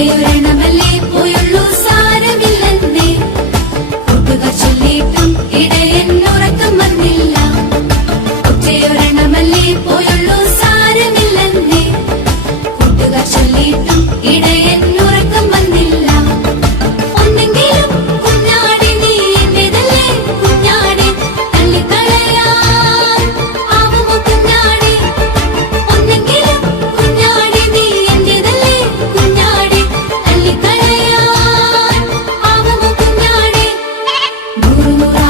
ഇടയെന്നുറക്കം വന്നില്ല ഒറ്റയൊരെണ്ണമല്ലേ പോയുള്ളൂ